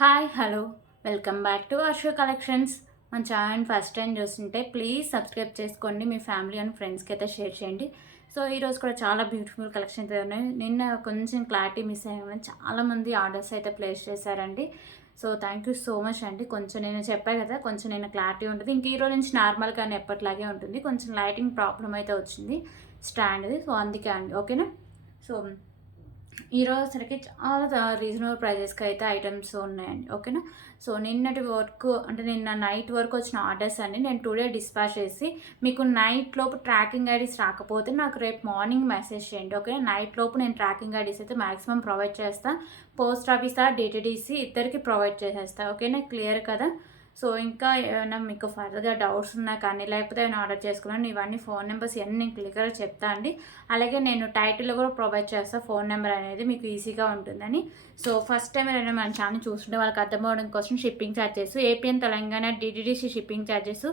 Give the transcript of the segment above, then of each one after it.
Hi hello welcome back to Varsha collections. మన channel first time చూస్తుంటే please subscribe చేసుకోండి. మీ family and ఫ్రెండ్స్కి అయితే షేర్ చేయండి. సో ఈరోజు కూడా చాలా బ్యూటిఫుల్ కలెక్షన్స్ అయితే ఉన్నాయి. నిన్న కొంచెం క్లారిటీ మిస్ అయ్యామని చాలామంది ఆర్డర్స్ అయితే ప్లేస్ చేశారండి. So thank you so much అండి. కొంచెం నేను చెప్పాను కదా, కొంచెం నేను క్లారిటీ ఉంటుంది. ఇంక ఈరోజు నుంచి నార్మల్గానే ఎప్పటిలాగే ఉంటుంది. కొంచెం లైటింగ్ ప్రాబ్లం అయితే వచ్చింది స్టాండ్ది, సో అందుకే అండి. ఓకేనా. సో ఈరోజు సరికి చాలా రీజనబుల్ ప్రైజెస్కి అయితే ఐటమ్స్ ఉన్నాయండి. ఓకేనా. సో నిన్నటి వర్క్ అంటే నిన్న నైట్ వరకు వచ్చిన ఆర్డర్స్ అన్ని నేను టుడే డిస్పాచ్ చేసి మీకు నైట్ లోపు ట్రాకింగ్ ఐడీస్ రాకపోతే నాకు రేపు మార్నింగ్ మెసేజ్ చేయండి. ఓకేనా. నైట్ లోపు నేను ట్రాకింగ్ ఐడీస్ అయితే మ్యాక్సిమం ప్రొవైడ్ చేస్తాను. పోస్ట్ ఆఫీస్ డిటిడిసి ఇద్దరికి ప్రొవైడ్ చేసేస్తాను. ఓకేనా. క్లియర్ కదా. సో ఇంకా ఏమైనా మీకు ఫర్దర్గా డౌట్స్ ఉన్నా కానీ లేకపోతే ఏమైనా ఆర్డర్ చేసుకున్నాను ఇవన్నీ ఫోన్ నెంబర్స్ ఇవన్నీ నేను క్లియర్గా చెప్తా అండి. అలాగే నేను టైటిల్లో కూడా ప్రొవైడ్ చేస్తాను ఫోన్ నెంబర్ అనేది మీకు ఈజీగా ఉంటుందని. సో ఫస్ట్ టైం ఏమైనా మన ఛానల్ చూస్తుంటే వాళ్ళకి అర్థమవడం కోసం shipping charges AP and Telangana DTDC shipping charges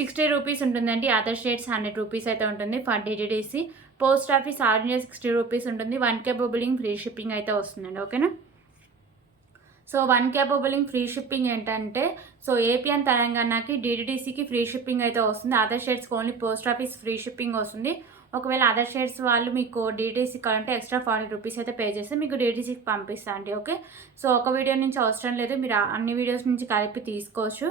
60 rupees ఉంటుందండి. అదర్ స్టేట్స్ 100 రూపీస్ అయితే ఉంటుంది for DTDC. Post office all India 60 rupees ఉంటుంది. 1K బుబులింగ్ ఫ్రీ షిప్పింగ్ అయితే వస్తుందండి. ఓకేనా. సో 1K బుబులింగ్ ఫ్రీ షిప్పింగ్ ఏంటంటే సో ఏపీ అండ్ తెలంగాణకి డిటిడిసికి ఫ్రీ షిప్పింగ్ అయితే వస్తుంది. అదర్ స్టేట్స్కి only post office free shipping వస్తుంది. ఒకవేళ అదర్ స్టేట్స్ వాళ్ళు మీకు డిటిసి కావాలంటే ఎక్స్ట్రా 40 రూపీస్ అయితే పే చేస్తే మీకు డిటిసికి పంపిస్తా అండి. ఓకే. సో ఒక వీడియో నుంచి అవసరం లేదు, మీరు అన్ని వీడియోస్ నుంచి కలిపి తీసుకోవచ్చు.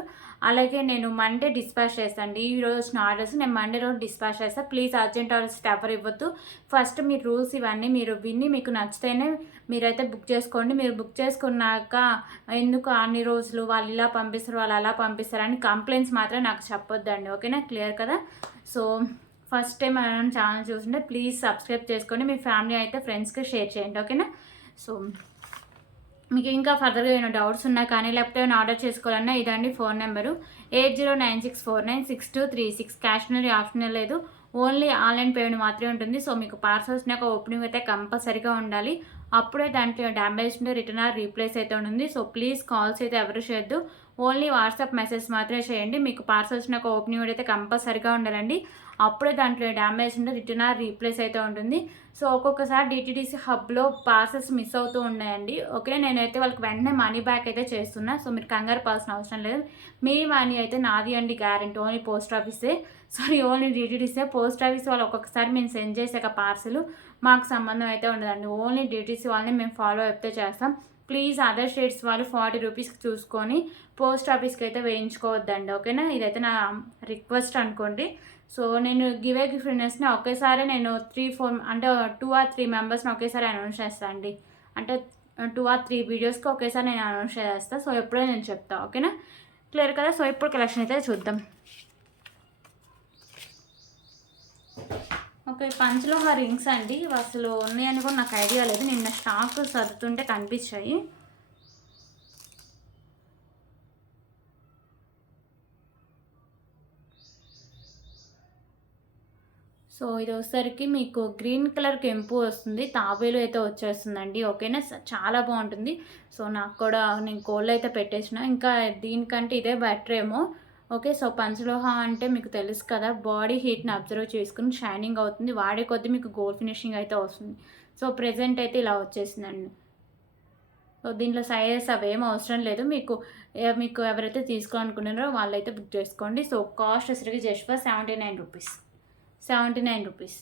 అలాగే నేను మండే డిస్పాచ్ చేస్తాను అండి. ఈ రోజు వచ్చిన ఆర్డర్స్ నేను మండే రోజు డిస్పాచ్ చేస్తాను. ప్లీజ్ అర్జెంట్ ఆర్డర్స్ ఎవరు ఇవ్వద్దు. ఫస్ట్ మీ రూల్స్ ఇవన్నీ మీరు విని మీకు నచ్చితేనే మీరైతే బుక్ చేసుకోండి. మీరు బుక్ చేసుకున్నాక ఎందుకు అన్ని రోజులు వాళ్ళు ఇలా పంపిస్తారు వాళ్ళు అలా పంపిస్తారని కంప్లైంట్స్ మాత్రం నాకు చెప్పొద్దండి. ఓకేనా. క్లియర్ కదా. సో ఫస్ట్ టైం మనం ఛానల్ చూస్తుంటే ప్లీజ్ సబ్స్క్రైబ్ చేసుకోండి. మీ ఫ్యామిలీ అయితే ఫ్రెండ్స్కి షేర్ చేయండి. ఓకేనా. సో మీకు ఇంకా ఫర్దర్గా ఏమైనా డౌట్స్ ఉన్నా కానీ లేకపోతే ఏమైనా ఆర్డర్ చేసుకోవాలన్నా ఇదండి phone number 8096496236. Cash on option లేదు, ఓన్లీ ఆన్లైన్ పేమెంట్ మాత్రమే ఉంటుంది. సో మీకు పార్సల్స్ నాకు ఓపెనింగ్ అయితే కంపల్సరీగా ఉండాలి. అప్పుడే దాంట్లో డ్యామేజ్ ఉంటే రిటర్న్ ఆర్ రీప్లేస్ అయితే ఉంటుంది. సో ప్లీజ్ కాల్స్ అయితే ఎవరు చేయొద్దు, ఓన్లీ వాట్సాప్ మెసేజ్ మాత్రమే చేయండి. మీకు పార్సల్స్ నాకు ఓపెనింగ్ అయితే కంపల్సరీగా ఉండాలండి. అప్పుడే దాంట్లో డ్యామేజ్ ఉంటే రిటర్న్ ఆర్ రీప్లేస్ అయితే ఉంటుంది. సో ఒక్కొక్కసారి డిటిడిసి హబ్లో పార్సల్స్ మిస్ అవుతూ ఉన్నాయండి. ఓకే. నేనైతే వాళ్ళకి వెంటనే మనీ బ్యాక్ అయితే చేస్తున్నా. సో మీరు కంగారు పడాల్సిన అవసరం లేదు. మీ మనీ అయితే నాది అండి గ్యారెంటీ. ఓన్లీ పోస్ట్ ఆఫీసే ఓన్లీ డిటిడిసే. పోస్ట్ ఆఫీస్ వాళ్ళు ఒక్కొక్కసారి మేము సెండ్ చేసాక పార్సల్ మాకు సంబంధం అయితే ఉండదండి. ఓన్లీ డిటిసి వాళ్ళని మేము ఫాలో అయితే చేస్తాం. ప్లీజ్ అదర్ స్టేట్స్ వాళ్ళు 40 రూపీస్కి చూసుకొని పోస్ట్ ఆఫీస్కి అయితే వేయించుకోవద్దండి. ఓకేనా. ఇదైతే నా రిక్వెస్ట్ అనుకోండి. సో నేను గివ్ ఏ గిఫ్ట్నెస్ని ఒకేసారి నేను 3-4 అంటే 2 or 3 మెంబర్స్ని ఒకేసారి అనౌన్స్ చేస్తాను అండి. అంటే 2 or 3 వీడియోస్కి ఒకేసారి నేను అనౌన్స్ చేస్తాను. సో ఎప్పుడో నేను చెప్తాను. ఓకేనా. క్లియర్ కదా. సో ఇప్పుడు కలెక్షన్ అయితే చూద్దాం. ఓకే. పంచలోహ రింగ్స్ అండి. అసలు ఉన్నాయని కూడా నాకు ఐడియా లేదు, నిన్న స్టాక్ సర్దుతుంటే కనిపించాయి. సో ఇది వచ్చేసరికి మీకు గ్రీన్ కలర్ కెంపు వస్తుంది, తాబేలు అయితే వచ్చేస్తుందండి. ఓకేనా. చాలా బాగుంటుంది. సో నాకు కూడా నేను కోళ్ళు అయితే పెట్టేసిన, ఇంకా దీనికంటే ఇదే బెటర్ ఏమో. ఓకే. సో పంచలోహ అంటే మీకు తెలుసు కదా, బాడీ హీట్ని అబ్జర్వ్ చేసుకుని షైనింగ్ అవుతుంది, వాడే కొద్దీ మీకు గోల్డ్ ఫినిషింగ్ అయితే వస్తుంది. సో ప్రెజెంట్ అయితే ఇలా వచ్చేసిందండి. సో దీంట్లో సైజెస్ అవేం అవసరం లేదు. మీకు ఎవరైతే తీసుకోవాలనుకున్నారో వాళ్ళైతే బుక్ చేసుకోండి. సో కాస్ట్ వచ్చేసరికి just for 79 rupees. 79 rupees.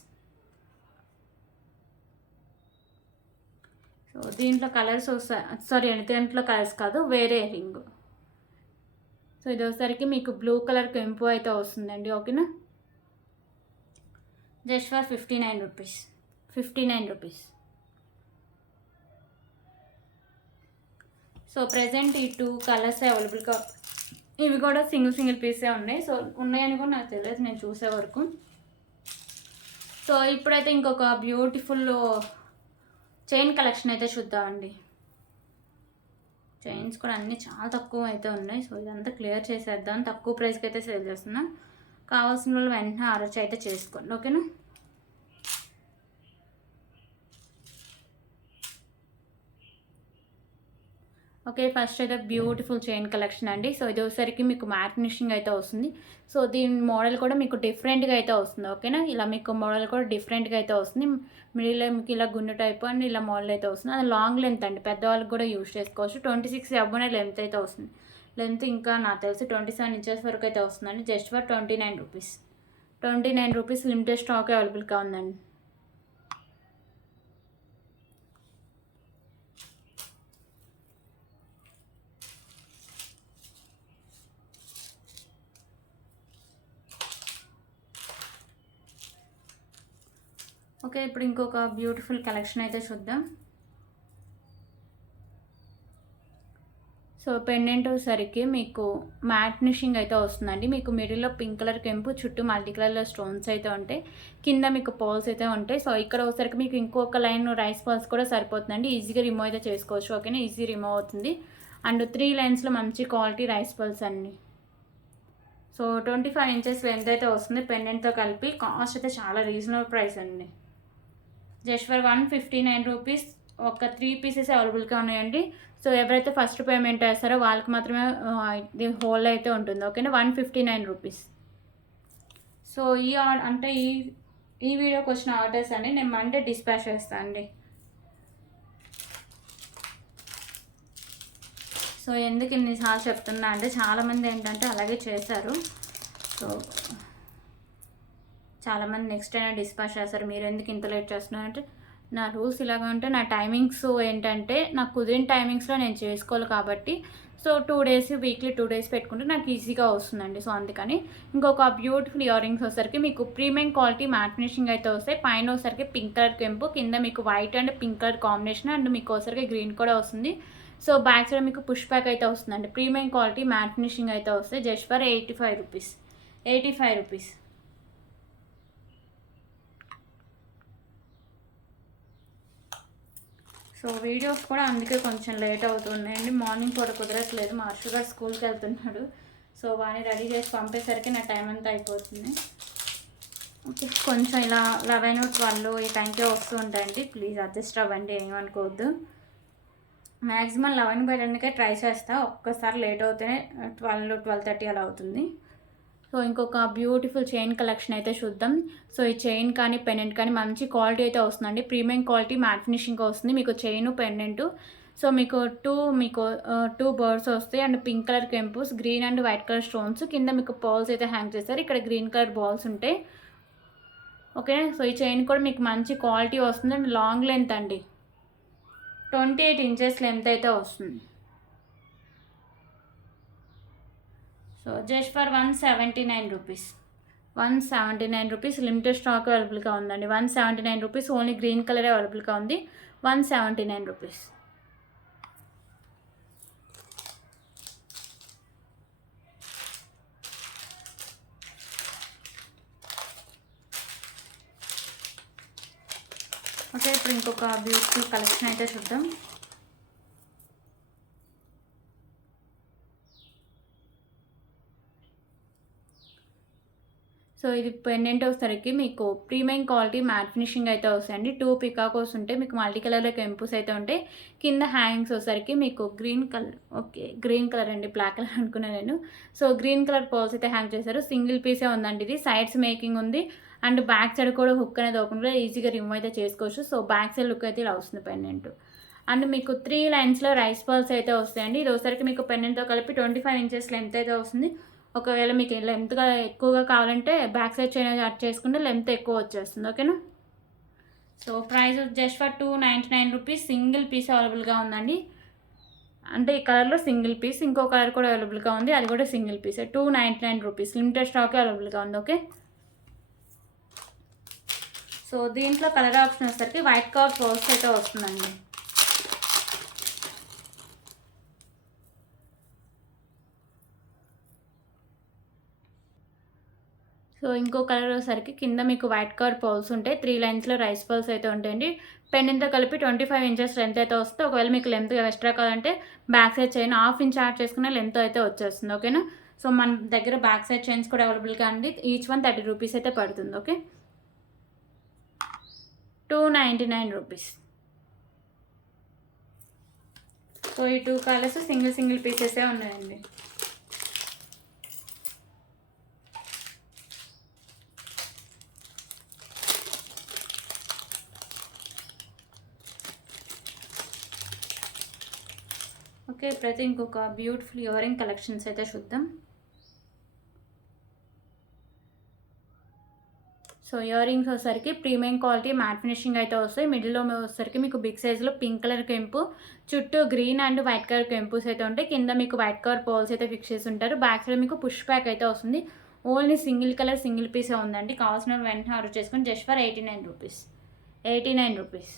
So దీంట్లో కలర్స్ సారీ అండి, దీంట్లో కలర్స్ కాదు, వేరే రింగ్. సో ఇది వచ్చేసరికి మీకు బ్లూ కలర్ కెంపు అయితే వస్తుందండి. ఓకేనా. Just for 59 rupees. 59 rupees. So present ఈ 2 కలర్స్ అవైలబుల్గా, ఇవి కూడా సింగిల్ పీసే ఉన్నాయి. సో ఉన్నాయని కూడా నాకు తెలియదు నేను చూసే వరకు. సో ఇప్పుడైతే ఇంకొక బ్యూటిఫుల్ చైన్ కలెక్షన్ అయితే చూద్దామండి. చైన్స్ కూడా అన్నీ చాలా తక్కువ అయితే ఉన్నాయి. సో ఇదంతా క్లియర్ చేసేద్దాం. తక్కువ ప్రైస్కి అయితే సేల్ చేస్తున్నా. కావాల్సిన వాళ్ళు వెంటనే ఆర్డర్ అయితే చేసుకోండి. ఓకేనా. ఓకే. ఫస్ట్ అయితే బ్యూటిఫుల్ చైన్ కలెక్షన్ అండి. సో ఇది వచ్చేసరికి మీకు మ్యాట్ ఫినిషింగ్ అయితే వస్తుంది. సో దీని మోడల్ కూడా మీకు డిఫరెంట్‌గా అయితే వస్తుంది. ఓకేనా. ఇలా మీకు మోడల్ కూడా డిఫరెంట్‌గా అయితే వస్తుంది. మిడిల్‌లో మీకు ఇలా గుండు టైపు అండ్ ఇలా మోడల్ అయితే వస్తుంది. అది లాంగ్ లెంత్ అండి. పెద్దవాళ్ళకి కూడా యూజ్ చేసుకోవచ్చు. 26 అబోనే లెంత్ అయితే వస్తుంది. లెంత్ ఇంకా నాకు తెలిసి 27 ఇంచెస్ వరకు అయితే వస్తుందండి. Just for 29 rupees. 29 rupees limited stock అవైలబుల్‌గా ఉందండి. ఓకే. ఇప్పుడు ఇంకొక బ్యూటిఫుల్ కలెక్షన్ అయితే చూద్దాం. సో పెండెంట్ వచ్చేసరికి మీకు మ్యాట్ ఫినిషింగ్ అయితే వస్తుందండి. మీకు మిడిల్‌లో పింక్ కలర్ కెంపు, చుట్టూ మల్టీ కలర్‌లో స్టోన్స్ అయితే ఉంటాయి. కింద మీకు పర్ల్స్ అయితే ఉంటాయి. సో ఇక్కడ వచ్చేసరికి మీకు ఇంకొక లైన్ రైస్ పర్ల్స్ కూడా సరిపోతుందండి. ఈజీగా రిమూవ్ అయితే చేసుకోవచ్చు. ఓకేనా. ఈజీ రిమూవ్ అవుతుంది. అండ్ 3 లైన్స్‌లో మంచి క్వాలిటీ రైస్ పర్ల్స్ అండి. సో 25 ఇంచెస్ లెంత్ అయితే వస్తుంది పెండెంట్‌తో కలిపి. కాస్ట్ అయితే చాలా రీజనబుల్ ప్రైస్ అండి. Just for 159 rupees. ఒక 3 పీసెస్ అవైలబుల్‌గా ఉన్నాయండి. సో ఎవరైతే ఫస్ట్ పేమెంట్ చేస్తారో వాళ్ళకి మాత్రమే ఇది హోల్ అయితే ఉంటుంది. ఓకేనా. 159 రూపీస్. సో అంటే ఈ వీడియోకి వచ్చిన ఆర్డర్స్ అండి నేను మండే డిస్పాచ్ చేస్తాను అండి. సో ఎందుకు ఇన్నిసార్లు చెప్తున్నా అంటే చాలామంది ఏంటంటే అలాగే చేశారు. సో చాలామంది నెక్స్ట్ అయినా డిస్పాచ్ చేస్తారు. మీరు ఎందుకు ఇంత లేట్ చేస్తున్నారంటే నా రూల్స్ ఇలాగ ఉంటే నా టైమింగ్స్ ఏంటంటే నాకు కుదిరిన టైమింగ్స్లో నేను చేసుకోవాలి కాబట్టి సో 2 డేస్ వీక్లీ 2 డేస్ పెట్టుకుంటే నాకు ఈజీగా వస్తుందండి. సో అందుకని ఇంకొక బ్యూటిఫుల్ ఇయర్ రింగ్స్ వచ్చేసరికి మీకు ప్రీమియం క్వాలిటీ మ్యాట్ ఫినిషింగ్ అయితే వస్తాయి. పైన వచ్చేసరికి పింక్ కలర్ కెంపు, కింద మీకు white and pink colour combination and మీకు వచ్చేసరికి గ్రీన్ కూడా వస్తుంది. సో బ్యాక్ సైడ్ మీకు పుష్ బ్యాక్ అయితే వస్తుందండి. ప్రీమియం క్వాలిటీ మ్యాట్ ఫినిషింగ్ అయితే వస్తాయి. Just for 85 rupees. 85 rupees. So videos కూడా అందుకే కొంచెం లేట్ అవుతున్నాయండి. మార్నింగ్ కూడా కుదరట్లేదు. మా హర్షు గారు స్కూల్కి వెళ్తున్నాడు. సో వాడిని రెడీ చేసి పంపేసరికి నా టైం అంతా అయిపోతుంది. ఓకే. కొంచెం ఇలా 11, 12 ఈ టైంకే వస్తూ ఉంటాయండి. ప్లీజ్ అడ్జస్ట్ అవ్వండి, ఏమనుకోవద్దు. మ్యాక్సిమం 11 బై 10కే ట్రై చేస్తా. ఒక్కసారి లేట్ అవుతేనే 12, 12:30 అలా అవుతుంది. సో ఇంకొక బ్యూటిఫుల్ చైన్ కలెక్షన్ అయితే చూద్దాం. సో ఈ చైన్ కానీ పెండెంట్ కానీ మంచి క్వాలిటీ అయితే వస్తుందండి. ప్రీమియం క్వాలిటీ మ్యాట్ ఫినిషింగ్ వస్తుంది. మీకు చైను పెండెంట్. సో మీకు టూ బర్డ్స్ వస్తాయి అండ్ పింక్ కలర్ కెంపుస్, green and white colour stones, కింద మీకు పర్ల్స్ అయితే హ్యాంగ్ చేస్తారు. ఇక్కడ గ్రీన్ కలర్ బాల్స్ ఉంటాయి. ఓకే. సో ఈ చైన్ కూడా మీకు మంచి క్వాలిటీ వస్తుంది అండ్ లాంగ్ లెంత్ అండి. 28 ఇంచెస్ లెంత్ అయితే వస్తుంది. So just for 179 rupees. 179 rupees limited stock అవైలబుల్గా ఉందండి. 179 రూపీస్. ఓన్లీ గ్రీన్ కలర్ అవైలబుల్గా ఉంది. 179 రూపీస్. ఓకే. ఇప్పుడు ఇంకొక బ్యూటిఫుల్ కలెక్షన్ అయితే చూద్దాం. సో ఇది పెండెంట్ వచ్చేసరికి మీకు ప్రీమియం క్వాలిటీ మ్యాట్ ఫినిషింగ్ అయితే వస్తాయండి. 2 పికాకోస్ ఉంటాయి. మీకు మల్టీ కలర్లో కెంపుస్ అయితే ఉంటాయి. కింద హ్యాంగ్స్ వచ్చేసరికి మీకు green colour, okay green colour అండి, బ్లాక్ కలర్ అనుకున్నాను నేను. సో గ్రీన్ కలర్ పర్ల్స్ అయితే హ్యాంగ్ చేశారు. సింగిల్ పీసే ఉందండి ఇది. సైడ్స్ మేకింగ్ ఉంది అండ్ బ్యాక్ సైడ్ కూడా హుక్ అనేది ఓపెన్ కూడా ఈజీగా రిమూవ్ అయితే చేసుకోవచ్చు. సో బ్యాక్ సైడ్ లుక్ అయితే ఇలా వస్తుంది పెండెంట్. అండ్ మీకు 3 లైన్స్లో రైస్ పర్ల్స్ అయితే వస్తాయండి. ఇది వచ్చేసరికి మీకు పెండెంట్తో కలిపి 25 ఇంచెస్ లెంత్ అయితే వస్తుంది. ఒకవేళ మీకు లెంత్గా ఎక్కువగా కావాలంటే బ్యాక్ సైడ్ చైన్ యాడ్ చేసుకుంటే లెంత్ ఎక్కువ వచ్చేస్తుంది. ఓకేనా. So price just for 299 rupees. Single piece అవైలబుల్గా ఉందండి. అంటే ఈ కలర్లో సింగిల్ పీస్, ఇంకో కలర్ కూడా అవైలబుల్గా ఉంది, అది కూడా single piece. 299 rupees. Limited stock అవైలబుల్గా ఉంది. ఓకే. సో దీంట్లో కలర్ ఆప్షన్ వచ్చేసరికి వైట్ కలర్ పర్ల్స్ అయితే వస్తుందండి. సో ఇంకో కలర్ వచ్చేసరికి కింద మీకు వైట్ కలర్ పర్ల్స్ ఉంటాయి. 3 లైన్స్లో రైస్ పర్ల్స్ అయితే ఉంటాయండి. పెండెంట్తో కలిపి 25 ఇంచెస్ లెంత్ అయితే వస్తుంది. ఒకవేళ మీకు లెంత్ ఎక్స్ట్రా కావాలంటే back side chain half inch add చేసుకున్న లెంత్ అయితే వచ్చేస్తుంది. ఓకేనా. సో మన దగ్గర బ్యాక్ సైడ్ చైన్స్ కూడా అవైలబుల్గా అండి. ఈచ్ వన్ 30 రూపీస్ అయితే పడుతుంది. ఓకే. 299 రూపీస్. సో ఈ 2 కలర్స్ సింగిల్ సింగిల్ పీసెసే ఉన్నాయండి. ఓకే, ఇప్పుడైతే ఇంకొక బ్యూటిఫుల్ ఇయర్ రింగ్ కలెక్షన్స్ అయితే చూద్దాం. సో ఇయర్ రింగ్స్ వచ్చేసరికి ప్రీమియం క్వాలిటీ మ్యాట్ ఫినిషింగ్ అయితే వస్తాయి. మిడిల్లో వచ్చేసరికి మీకు బిగ్ సైజ్లో పింక్ కలర్ కెంపు, చుట్టూ గ్రీన్ అండ్ వైట్ కలర్ కెంపుస్ అయితే ఉంటాయి. కింద మీకు వైట్ కలర్ పోల్స్ అయితే ఫిక్స్ చేసి ఉంటారు. బ్యాక్ సైడ్ మీకు పుష్ బ్యాక్ అయితే వస్తుంది. ఓన్లీ సింగిల్ కలర్ సింగిల్ పీసే ఉందండి. కావాల్సిన వెంటనే ఆర్డర్ చేసుకొని just for 89 rupees. 89 rupees.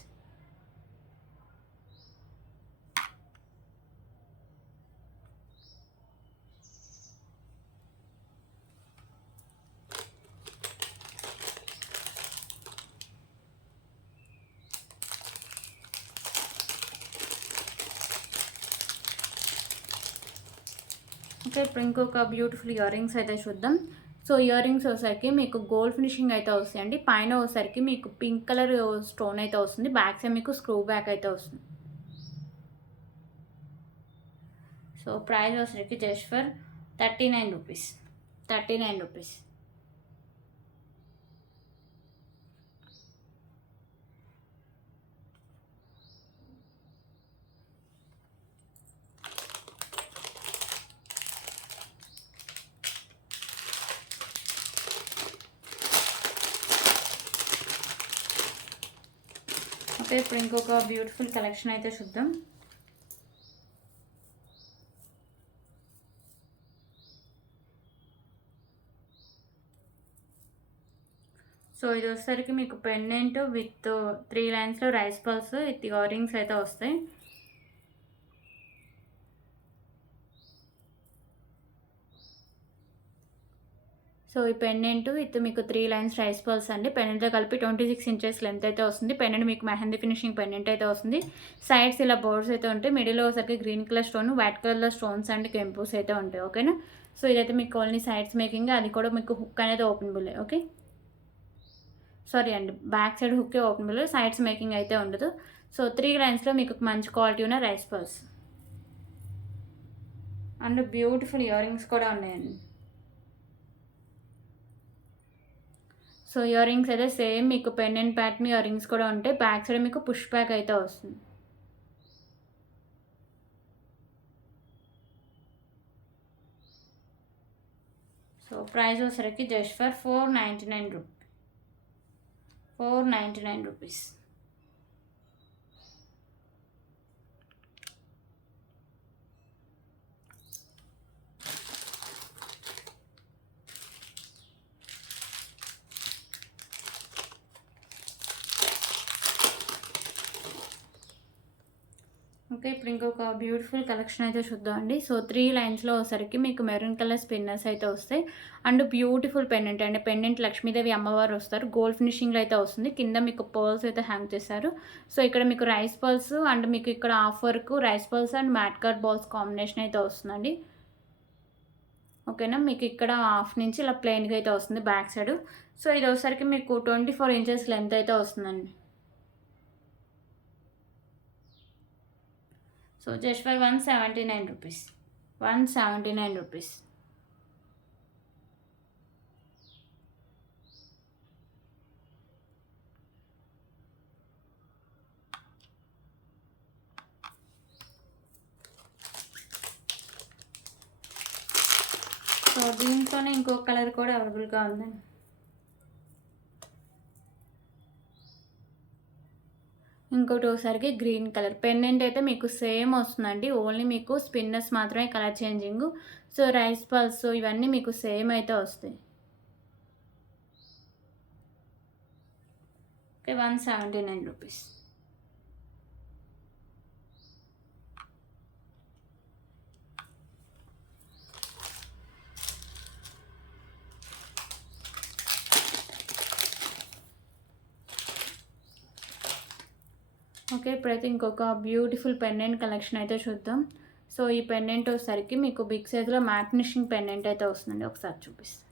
Okay, ఇప్పుడు ఇంకొక బ్యూటిఫుల్ ఇయర్ రింగ్స్ అయితే చూద్దాం. సో ఇయర్ రింగ్స్ వచ్చేసరికి మీకు గోల్డ్ ఫినిషింగ్ అయితే వస్తాయండి. పైన వచ్చేసరికి మీకు పింక్ కలర్ స్టోన్ అయితే వస్తుంది. బ్యాక్ సైడ్ మీకు స్క్రూ బ్యాక్ అయితే వస్తుంది. సో ప్రైస్ వచ్చేసరికి just for 39 rupees. 39 rupees. Okay, ఇప్పుడు ఇంకొక బ్యూటిఫుల్ కలెక్షన్ అయితే చూద్దాం. సో ఇది వచ్చేసరికి మీకు పెండెంట్ విత్ 3 లైన్స్లో rice pearls with earrings అయితే వస్తాయి. సో ఈ పెండెంట్ విత్ మీకు 3 లైన్స్ రైస్ పల్స్ అండి. పెండెంట్తో కలిపి 26 ఇంచెస్ లెంత్ అయితే వస్తుంది. పెండెంట్ మీకు మెహందీ ఫినిషింగ్ పెండెంట్ అయితే వస్తుంది. సైడ్స్ ఇలా బోర్డ్స్ అయితే ఉంటాయి. మిడిల్లో ఒకసారికి గ్రీన్ కలర్ స్టోన్, వైట్ కలర్లో స్టోన్స్ అండ్ కెంపూస్ అయితే ఉంటాయి. ఓకేనా. సో ఇదైతే మీకు ఓన్లీ సైడ్స్ మేకింగ్, అది కూడా మీకు హుక్ అనేది ఓపెనబుల్. ఓకే, సారీ అండి, బ్యాక్ సైడ్ హుక్కే ఓపెనబుల్, సైడ్స్ మేకింగ్ అయితే ఉండదు. సో 3 లైన్స్లో మీకు మంచి క్వాలిటీ ఉన్న rice pearls and beautiful earrings కూడా ఉన్నాయండి. సో ఇయర్ రింగ్స్ అయితే సేమ్ మీకు పెండెంట్ ప్యాటర్న్ ఇయర్ రింగ్స్ కూడా ఉంటాయి. బ్యాక్ సైడ్ మీకు పుష్ బ్యాక్ అయితే వస్తుంది. సో ప్రైస్ వచ్చేసరికి just for 499 rupees. 499 rupees. Okay, ఇప్పుడు ఇంకొక బ్యూటిఫుల్ కలెక్షన్ అయితే చూద్దామండి. సో 3 లైన్స్లో వచ్చేసరికి మీకు మెరూన్ కలర్ స్పిన్నర్స్ అయితే వస్తాయి. అండ్ బ్యూటిఫుల్ పెండెంట్ అండి. పెండెంట్ లక్ష్మీదేవి అమ్మవారు వస్తారు. గోల్డ్ ఫినిషింగ్లో అయితే వస్తుంది. కింద మీకు పర్ల్స్ అయితే హ్యాంగ్ చేశారు. సో ఇక్కడ మీకు రైస్ పర్ల్స్ అండ్ మీకు ఇక్కడ half work rice pearls and matte cut balls combination అయితే వస్తుందండి. ఓకేనా. మీకు ఇక్కడ హాఫ్ నుంచి ఇలా ప్లెయిన్గా అయితే వస్తుంది బ్యాక్ సైడ్. సో ఇది వచ్చేసరికి మీకు 24 ఇంచెస్ లెంత్ అయితే వస్తుందండి. So just for 179 rupees. 179 rupees. So దీంట్లోనే ఇంకొక కలర్ కూడా అవైలబుల్గా ఉందండి. ఇంకోటి ఒకసారికి గ్రీన్ కలర్ పెండెంట్ అయితే మీకు సేమ్ వస్తుందండి. ఓన్లీ మీకు స్పిన్నర్స్ మాత్రమే colour changing. So rice pearls ఇవన్నీ మీకు సేమ్ అయితే వస్తాయి. Okay, 179 rupees. ఓకే, ఇప్పుడైతే ఇంకొక బ్యూటిఫుల్ పెండెంట్ కలెక్షన్ అయితే చూద్దాం. సో ఈ పెండెంట్ వచ్చేసరికి మీకు బిగ్ సైజ్లో మ్యాట్ ఫినిషింగ్ పెండెంట్ అయితే వస్తుందండి. ఒకసారి చూపిస్తాను.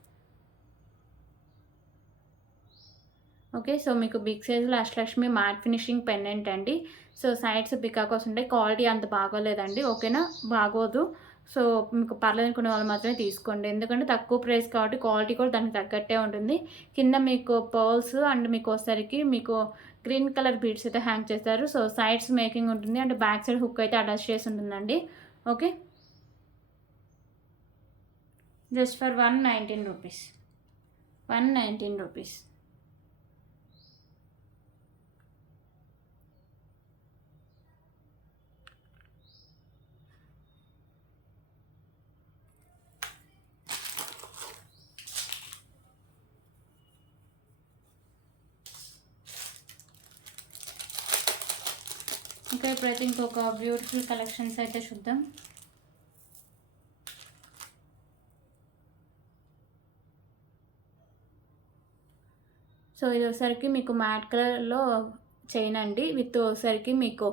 ఓకే, సో మీకు బిగ్ సైజ్లో అష్టలక్ష్మి మ్యాట్ ఫినిషింగ్ పెండెంట్ అండి. సో సైడ్స్ పికాకోస్ ఉంటాయి, క్వాలిటీ అంత బాగోలేదండి. ఓకేనా, బాగోదు. సో మీకు పర్లేదనుకునే వాళ్ళు మాత్రమే తీసుకోండి, ఎందుకంటే తక్కువ ప్రైస్ కాబట్టి క్వాలిటీ కూడా దానికి తగ్గట్టే ఉంటుంది. కింద మీకు పర్ల్స్ అండ్ మీకు వచ్చేసరికి మీకు గ్రీన్ కలర్ బీడ్స్ అయితే హ్యాంగ్ చేస్తారు. సో సైడ్స్ మేకింగ్ ఉంటుంది అండ్ బ్యాక్ సైడ్ హుక్ అయితే అటాచ్ చేసి ఉంటుందండి. Okay, just for 119 rupees. 119 rupees. ఇంకా ఇప్పుడైతే ఇంకొక బ్యూటిఫుల్ కలెక్షన్స్ అయితే చూద్దాం. సో ఇది వచ్చేసరికి మీకు మ్యాట్ కలర్లో చైన్ అండి, విత్ వచ్చేసరికి మీకు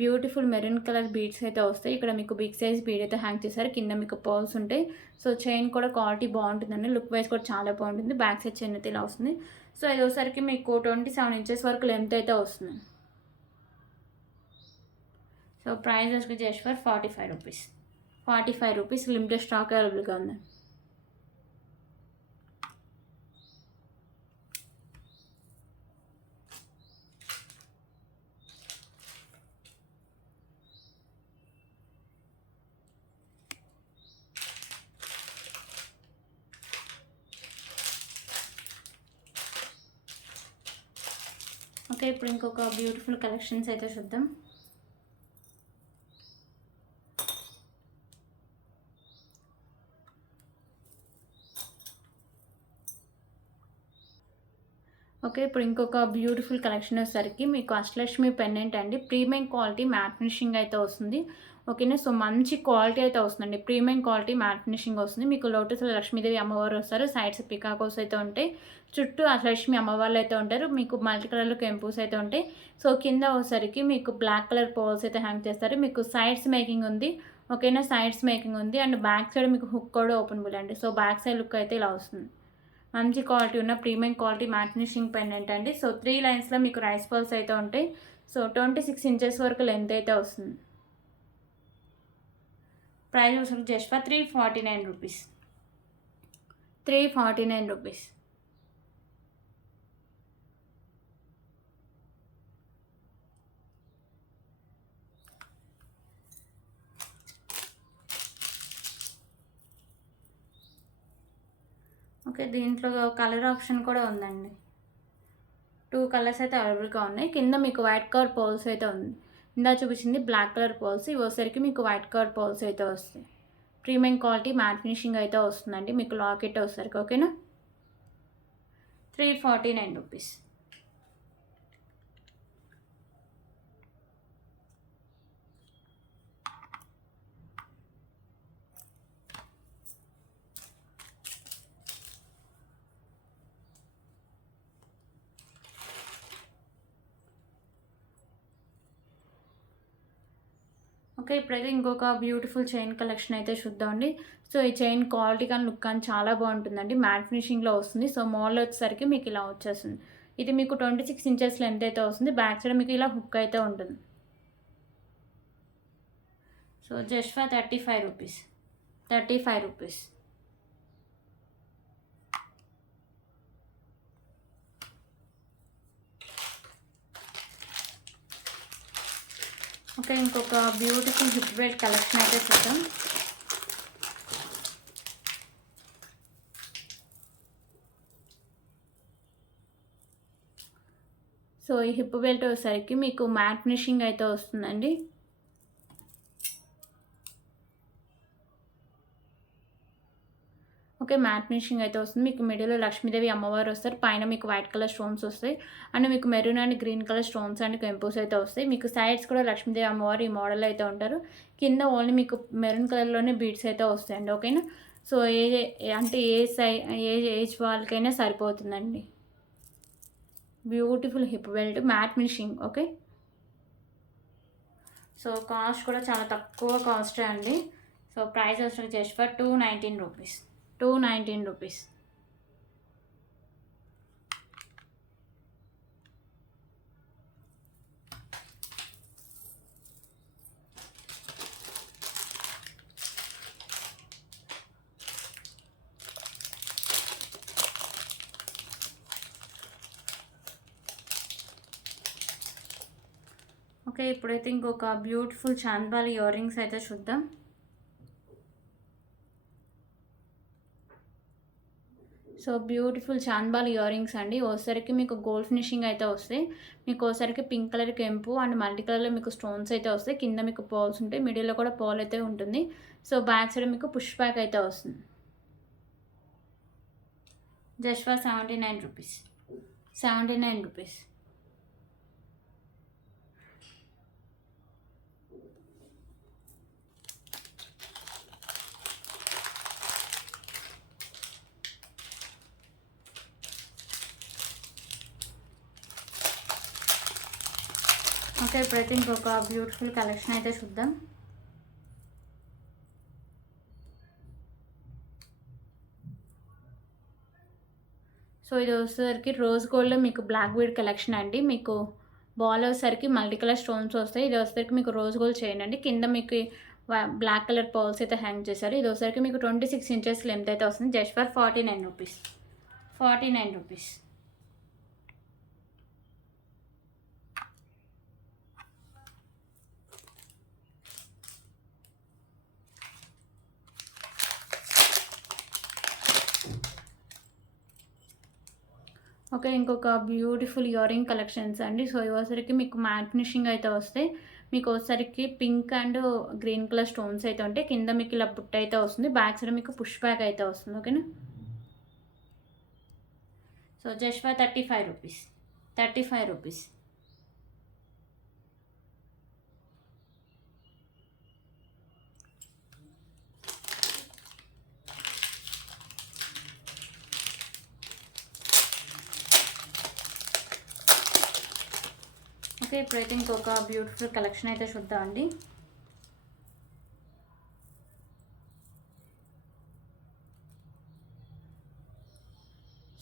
బ్యూటిఫుల్ మెరూన్ కలర్ బీడ్స్ అయితే వస్తాయి. ఇక్కడ మీకు బిగ్ సైజ్ బీడ్ అయితే హ్యాంగ్ చేశారు, కింద మీకు పర్ల్స్ ఉంటాయి. సో చైన్ కూడా క్వాలిటీ బాగుంటుందండి, లుక్ వైజ్ కూడా చాలా బాగుంటుంది. బ్యాక్ సైడ్ చైన్ అయితే ఇలా వస్తుంది. సో ఇది వచ్చేసరికి మీకు 27 ఇంచెస్ వరకు లెంత్ అయితే వస్తుంది. సో ప్రైస్ వచ్చి just for 45 rupees. 45 rupees, limited stock అవైలబుల్గా ఉంది. ఓకే, ఇప్పుడు ఇంకొక బ్యూటిఫుల్ కలెక్షన్స్ అయితే చూద్దాం. ఓకే, ఇప్పుడు ఇంకొక బ్యూటిఫుల్ కలెక్షన్ వచ్చేసరికి మీకు అష్టలక్ష్మి పెండెంట్ అండి, ప్రీమియం క్వాలిటీ మ్యాట్ ఫినిషింగ్ అయితే వస్తుంది. ఓకేనా, సో మంచి క్వాలిటీ అయితే వస్తుందండి, ప్రీమియం క్వాలిటీ మ్యాట్ ఫినిషింగ్ వస్తుంది. మీకు లోటస్లో లక్ష్మీదేవి అమ్మవారు వస్తారు, సైడ్స్ పికాకోస్ అయితే ఉంటాయి, చుట్టూ అష్టలక్ష్మి అమ్మవాళ్ళు అయితే ఉంటారు. మీకు మల్టీ కలర్లో కెంపూస్ అయితే ఉంటాయి. సో కింద వచ్చేసరికి మీకు బ్లాక్ కలర్ పోల్స్ అయితే హ్యాంగ్ చేస్తారు. మీకు సైడ్స్ మేకింగ్ ఉంది. ఓకేనా, సైడ్స్ మేకింగ్ ఉంది అండ్ బ్యాక్ సైడ్ మీకు హుక్ కూడా ఓపెనబుల్ అండి. సో బ్యాక్ సైడ్ లుక్ అయితే ఇలా వస్తుంది. మంచి క్వాలిటీ ఉన్న premium quality matte finishing pendant అండి. సో 3 లైన్స్లో మీకు రైస్ పర్ల్స్ అయితే ఉంటాయి. సో 26 ఇంచెస్ వరకు లెంత్ అయితే వస్తుంది. ప్రైస్ వచ్చి just for 349 rupees. 349 rupees. Okay, దీంట్లో కలర్ ఆప్షన్ కూడా ఉందండి. 2 కలర్స్ అయితే అవైలబుల్గా ఉన్నాయి. కింద మీకు వైట్ కలర్ పోల్స్ అయితే ఉంది. ఇందా చూపించింది బ్లాక్ కలర్ పోల్స్, ఇవి వచ్చేసరికి మీకు వైట్ కలర్ పోల్స్ అయితే వస్తాయి. ప్రీమియం క్వాలిటీ మ్యాట్ ఫినిషింగ్ అయితే వస్తుందండి. మీకు లాకెట్ వచ్చేసరికి ఓకేనా, 349 రూపీస్. ఓకే, ఇప్పుడైతే ఇంకొక బ్యూటిఫుల్ చైన్ కలెక్షన్ అయితే చూద్దామండి. సో ఈ చైన్ క్వాలిటీ కానీ లుక్ కానీ చాలా బాగుంటుందండి, మ్యాట్ ఫినిషింగ్లో వస్తుంది. సో మోడల్ వచ్చేసరికి మీకు ఇలా వచ్చేస్తుంది. ఇది మీకు 26 ఇంచెస్ లెంత్ అయితే వస్తుంది. బ్యాక్ సైడ్ మీకు ఇలా హుక్ అయితే ఉంటుంది. So just for 35 rupees. 35 rupees. Okay, ఇంకొక బ్యూటిఫుల్ హిప్ బెల్ట్ కలెక్షన్ అయితే చూద్దాం. సో ఈ హిప్ బెల్ట్ వచ్చేసరికి మీకు మ్యాట్ ఫినిషింగ్ అయితే వస్తుందండి. ఓకే, మ్యాట్ ఫినిషింగ్ అయితే వస్తుంది. మీకు మిడిల్లో లక్ష్మీదేవి అమ్మవారు వస్తారు, పైన మీకు వైట్ కలర్ స్టోన్స్ వస్తాయి అండ్ మీకు maroon and green colour stones and కెంపూస్ అయితే వస్తాయి. మీకు సైడ్స్ కూడా లక్ష్మీదేవి అమ్మవారు ఈ మోడల్ అయితే ఉంటారు. కింద ఓన్లీ మీకు మెరూన్ కలర్లోనే బీడ్స్ అయితే వస్తాయండి. ఓకేనా, సో అంటే ఏ ఏజ్ వాళ్ళకైనా సరిపోతుందండి. Beautiful hip belt matte finishing. Okay, so cost కూడా చాలా తక్కువ కాస్టే అండి. సో ప్రైస్ వచ్చి just for 219 rupees. 219 rupees. Okay, ఇప్పుడైతే ఇంకొక బ్యూటిఫుల్ చాంద్బాలి ఇయర్ రింగ్స్ అయితే చూద్దాం. So beautiful chandbali ear rings అండి. ఓసరికి మీకు గోల్డ్ ఫినిషింగ్ అయితే వస్తాయి. మీకు ఓసరికి పింక్ కలర్ కెంపు అండ్ మల్టీ కలర్లో మీకు స్టోన్స్ అయితే వస్తాయి. కింద మీకు పర్ల్స్ ఉంటాయి, మిడిల్లో కూడా పర్ల్ అయితే ఉంటుంది. సో బ్యాక్ సైడ్ మీకు పుష్ బ్యాక్ అయితే వస్తుంది. Just for 79 rupees. 79 rupees. Okay, ఇప్పుడైతే ఇంకొక బ్యూటిఫుల్ కలెక్షన్ అయితే చూద్దాం. సో ఇది వచ్చేసరికి రోజ్ గోల్డ్లో మీకు బ్లాక్ బీడ్ కలెక్షన్ అండి. మీకు బాల్ వచ్చేసరికి మల్టీ కలర్ స్టోన్స్ వస్తాయి. ఇది వచ్చేసరికి మీకు రోజ్ గోల్డ్ చైన్ అండి. కింద మీకు బ్లాక్ కలర్ పర్ల్స్ అయితే హ్యాంగ్ చేశారు. ఇది వచ్చేసరికి మీకు 26 ఇంచెస్ లెంత్ అయితే వస్తుంది. Just for 49 rupees. 49 rupees. Okay, ఇంకొక బ్యూటిఫుల్ ఇయర్ రింగ్ కలెక్షన్స్ అండి. సో ఇవసరికి మీకు మ్యాట్ ఫినిషింగ్ అయితే వస్తాయి. మీకు వచ్చేసరికి pink and green colour stones అయితే ఉంటాయి. కింద మీకు ఇలా బుట్ట అయితే వస్తుంది. బ్యాక్ సైడ్ మీకు పుష్ బ్యాక్ అయితే వస్తుంది. ఓకేనా. So just for 35 rupees. 35 rupees. Okay, ఇప్పుడైతే ఇంకొక బ్యూటిఫుల్ కలెక్షన్ అయితే చూద్దామండి.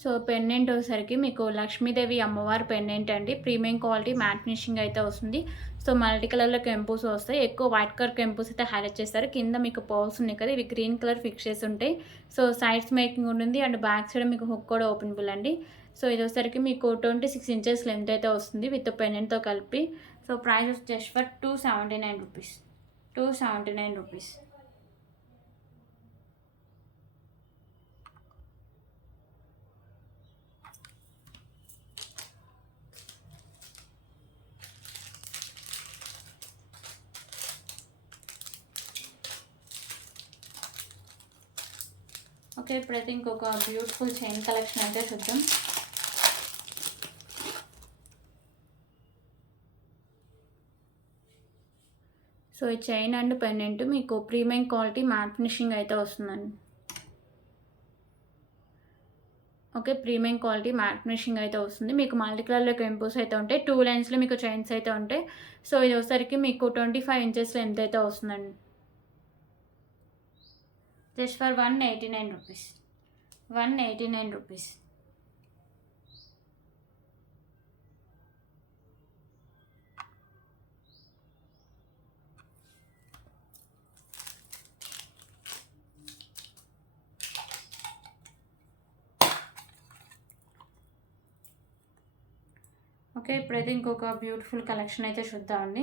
సో పెండెంట్ వచ్చేసరికి మీకు లక్ష్మీదేవి అమ్మవారి పెండెంట్ అండి. ప్రీమియం క్వాలిటీ మ్యాట్ ఫినిషింగ్ అయితే వస్తుంది. సో మల్టీ కలర్లో కెంపుస్ వస్తాయి. ఎక్కువ వైట్ కలర్ కెంపుస్ అయితే హైలైట్ చేస్తారు. కింద మీకు పర్ల్స్ ఉన్నాయి కదా, ఇవి గ్రీన్ కలర్ ఫిక్స్ చేసి ఉంటాయి. సో సైడ్స్ మేకింగ్ ఉంటుంది అండ్ బ్యాక్ సైడ్ మీకు హుక్ కూడా ఓపెనబుల్ అండి. సో ఇది వచ్చేసరికి మీకు 26 ఇంచెస్ లెంత్ అయితే వస్తుంది విత్ పెండెంట్తో కలిపి. So price just for 279 rupees. 279 rupees. Okay, ఇప్పుడైతే ఇంకొక బ్యూటిఫుల్ చైన్ కలెక్షన్ అయితే చూద్దాం. సో ఈ చైన్ అండ్ పెండెంట్ మీకు ప్రీమియం క్వాలిటీ మ్యాట్ ఫినిషింగ్ అయితే వస్తుందండి. Okay, premium quality matte finishing అయితే వస్తుంది. మీకు మల్టీ కలర్లో కెంపుస్ అయితే ఉంటాయి. 2 లైన్స్లో మీకు చైన్స్ అయితే ఉంటాయి. సో ఇది వచ్చేసరికి మీకు 25 ఇంచెస్ లెంత్ అయితే వస్తుందండి. Just for 189 rupees. 189 rupees. Okay, ఇప్పుడైతే ఇంకొక బ్యూటిఫుల్ కలెక్షన్ అయితే చూద్దామండి.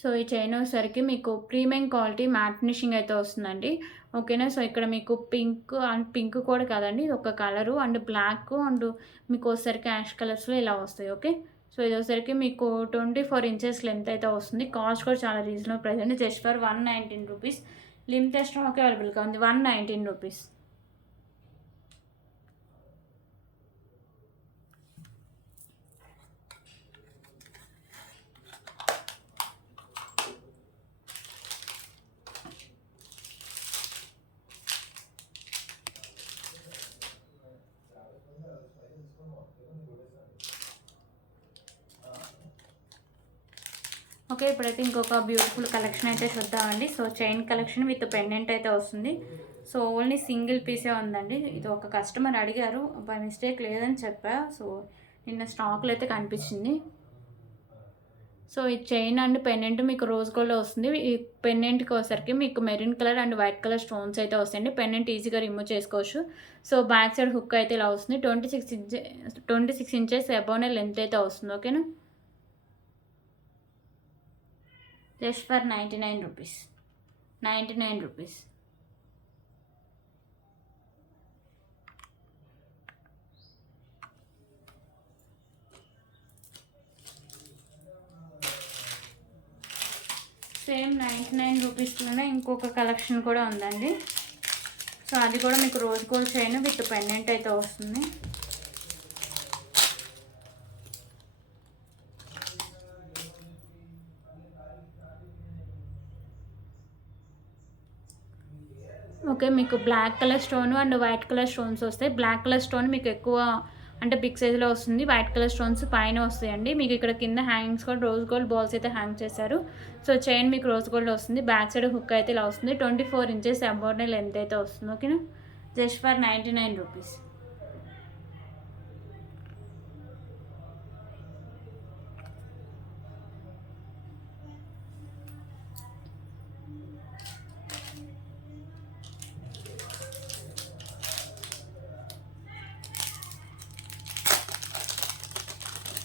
సో ఈ చైన్ వచ్చేసరికి మీకు ప్రీమియం క్వాలిటీ మ్యాట్ ఫినిషింగ్ అయితే వస్తుందండి. ఓకేనా. సో ఇక్కడ మీకు పింక్ అండ్ పింక్ కూడా కాదండి, ఇది ఒక కలరు అండ్ బ్లాక్ అండ్ మీకు వచ్చేసరికి యాష్ కలర్స్లో ఇలా వస్తాయి. ఓకే, సో ఇది వచ్చేసరికి మీకు 24 ఇంచెస్ లెంత్ అయితే వస్తుంది. కాస్ట్ కూడా చాలా రీజనబుల్ ప్రైస్ అండి. Just for 119 rupees. Limited stock అవైలబుల్గా ఉంది. 119 రూపీస్. ఓకే, ఇప్పుడైతే ఇంకొక బ్యూటిఫుల్ కలెక్షన్ అయితే చూద్దామండి. So chain collection with pendant అయితే వస్తుంది. సో ఓన్లీ సింగిల్ పీసే ఉందండి. ఇది ఒక కస్టమర్ అడిగారు, బై మిస్టేక్ లేదని చెప్పా. సో నిన్న స్టాక్లో అయితే కనిపించింది. సో ఈ చైన్ అండ్ పెండెంట్ మీకు రోజ్ గోల్డ్‌లో వస్తుంది. ఈ పెండెంట్‌కి వచ్చేసరికి మీకు maroon colour and white colour stones అయితే వస్తాయండి. పెండెంట్ ఈజీగా రిమూవ్ చేసుకోవచ్చు. సో బ్యాక్ సైడ్ హుక్ అయితే ఇలా వస్తుంది. 26 ఇంచెస్ అబోవ్‌నే లెంత్ అయితే వస్తుంది. ఓకేనా? Just for 99 rupees. 99 rupees. Same 99 రూపీస్లోనే ఇంకొక కలెక్షన్ కూడా ఉందండి. సో అది కూడా మీకు rose gold chain with pendant అయితే వస్తుంది. ఓకే, మీకు black colour stone and white colour stones వస్తాయి. బ్లాక్ కలర్ స్టోన్ మీకు ఎక్కువ అంటే బిగ్ సైజులో వస్తుంది. వైట్ కలర్ స్టోన్స్ పైన వస్తాయండి. మీకు ఇక్కడ కింద హ్యాంగింగ్స్ కూడా రోజ్ గోల్డ్ బాల్స్ అయితే హ్యాంగ్ చేశారు. సో చైన్ మీకు రోజ్ గోల్డ్ వస్తుంది. బ్యాక్ సైడ్ హుక్ అయితే ఇలా వస్తుంది. 24 ఇంచెస్ అబౌట్ లెంత్ అయితే వస్తుంది. ఓకేనా? Just for 99 rupees.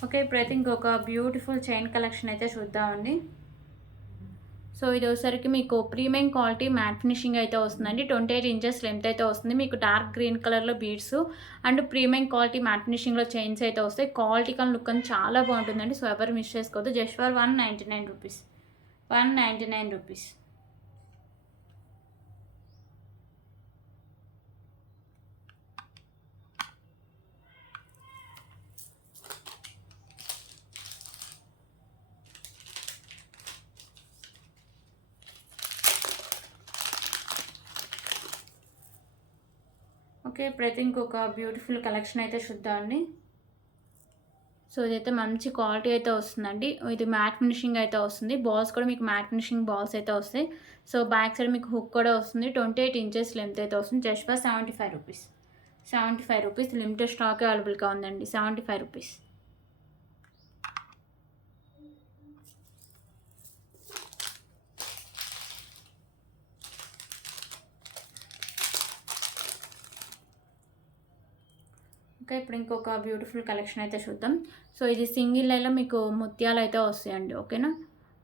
ఓకే, ఇప్పుడైతే ఇంకొక బ్యూటిఫుల్ చైన్ కలెక్షన్ అయితే చూద్దామండి. సో ఇది వచ్చేసరికి మీకు ప్రీమియం క్వాలిటీ మ్యాట్ ఫినిషింగ్ అయితే వస్తుందండి. 28 ఇంచెస్ లెంత్ అయితే వస్తుంది. మీకు డార్క్ గ్రీన్ కలర్లో beads and premium quality matt ఫినిషింగ్లో చైన్స్ అయితే వస్తాయి. క్వాలిటీ కానీ లుక్ అని చాలా బాగుంటుందండి. సో ఎవరు మిస్ చేసుకోవద్దు. Just for 199 rupees. 199 rupees. Okay, ఇప్పుడైతే ఇంకొక బ్యూటిఫుల్ కలెక్షన్ అయితే చూద్దామండి. సో ఇదైతే మంచి క్వాలిటీ అయితే వస్తుందండి. ఇది మ్యాట్ ఫినిషింగ్ అయితే వస్తుంది. బాల్స్ కూడా మీకు మ్యాట్ ఫినిషింగ్ బాల్స్ అయితే వస్తాయి. సో బ్యాక్ సైడ్ మీకు హుక్ కూడా వస్తుంది. 28 ఇంచెస్ లెంత్ అయితే వస్తుంది. Just for 75 rupees. 75 rupees. Limited stock అవైలబుల్గా ఉందండి. 75 రూపీస్. ఓకే, ఇప్పుడు ఇంకొక బ్యూటిఫుల్ కలెక్షన్ అయితే చూద్దాం. సో ఇది సింగిల్ లైన్లో మీకు ముత్యాలు అయితే వస్తాయండి. ఓకేనా?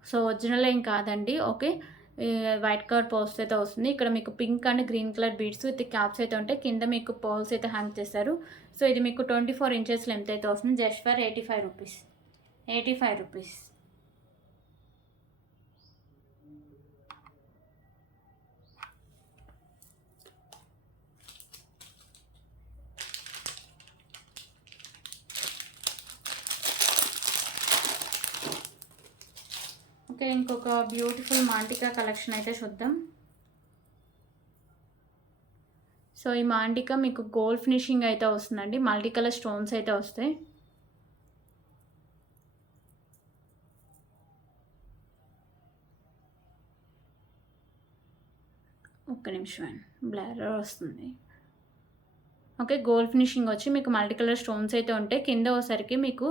సో ఒరిజినల్ ఏం కాదండి. ఓకే, వైట్ కలర్ పోస్ట్ అయితే వస్తుంది. ఇక్కడ మీకు pink and green colour beads with caps అయితే ఉంటాయి. కింద మీకు పోల్స్ అయితే హ్యాంగ్ చేస్తారు. సో ఇది మీకు 24 ఇంచెస్ లెంత్ అయితే వస్తుంది. Just for 85 rupees. 85 rupees. Okay, ఇంకొక బ్యూటిఫుల్ మాంటికా కలెక్షన్ అయితే చూద్దాం. సో ఈ మాంటికా మీకు గోల్డ్ ఫినిషింగ్ అయితే వస్తుందండి. మల్టీ కలర్ స్టోన్స్ అయితే వస్తాయి. ఒక్క నిమిషం అండి, బ్లర్ వస్తుంది. ఓకే, గోల్డ్ ఫినిషింగ్ వచ్చి మీకు మల్టీ కలర్ స్టోన్స్ అయితే ఉంటాయి. కింద వచ్చేసరికి మీకు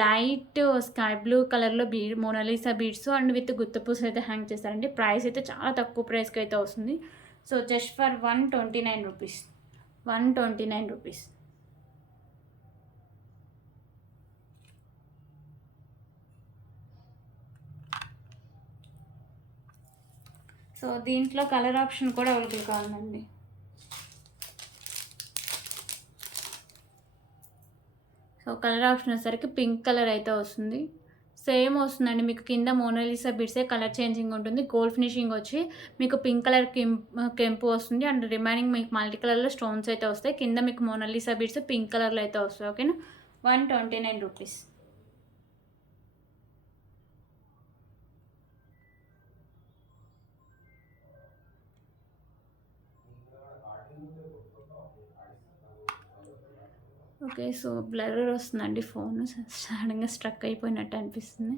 లైట్ స్కై బ్లూ కలర్లో మోనాలిసా బీడ్స్ అండ్ విత్ గుత్తపూస అయితే హ్యాంగ్ చేస్తారండి. ప్రైస్ అయితే చాలా తక్కువ ప్రైస్కి అయితే వస్తుంది. So just for 129 rupees. 129 rupees. So దీంట్లో కలర్ ఆప్షన్ కూడా అవైలబుల్గా ఉందండి. సో కలర్ ఆప్షన్ వచ్చేసరికి పింక్ కలర్ అయితే వస్తుంది. సేమ్ వస్తుందండి. మీకు కింద మోనాలిసా బిడ్సే కలర్ చేంజింగ్ ఉంటుంది. గోల్డ్ ఫినిషింగ్ వచ్చి మీకు పింక్ కలర్ కెంపు వస్తుంది. అండ్ రిమైనింగ్ మీకు మల్టీ కలర్లో స్టోన్స్ అయితే వస్తాయి. కింద మీకు మోనాలిసా బిడ్స్ పింక్ కలర్లో అయితే వస్తాయి. ఓకేనా? 129 రూపీస్. ఓకే, సో బ్లర్ వస్తుందండి. ఫోన్ సడన్గా స్ట్రక్ అయిపోయినట్టు అనిపిస్తుంది.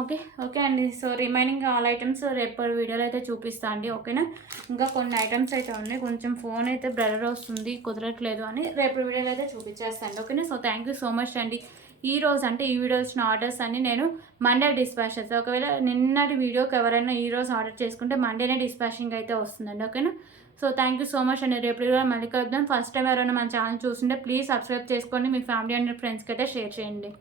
ఓకే ఓకే అండి. సో రిమైనింగ్ ఆల్ ఐటమ్స్ రేపటి వీడియోలో అయితే చూపిస్తా అండి. ఓకేనా? ఇంకా కొన్ని ఐటమ్స్ అయితే ఉన్నాయి. కొంచెం ఫోన్ అయితే బ్లర్ వస్తుంది, కుదరట్లేదు అని రేపటి వీడియోలో అయితే చూపించేస్తాను. ఓకేనా? So thank you so much అండి. ఈ రోజు అంటే ఈ వీడియో వచ్చిన ఆర్డర్స్ అన్నీ నేను మండే డిస్పాచ్ చేస్తాను. ఒకవేళ నిన్నటి వీడియోకి ఎవరైనా ఈరోజు ఆర్డర్ చేసుకుంటే మండేనే డిస్పాచింగ్ అయితే వస్తుందండి. ఓకేనా? So thank you so much అండి. రేపు వీడియో మళ్ళీ కలుద్దాం. ఫస్ట్ టైం ఎవరైనా మన ఛానల్ చూస్తుంటే ప్లీజ్ సబ్స్క్రైబ్ చేసుకోండి. మీ ఫ్యామిలీ అండ్ ఫ్రెండ్స్కి అయితే షేర్ చేయండి.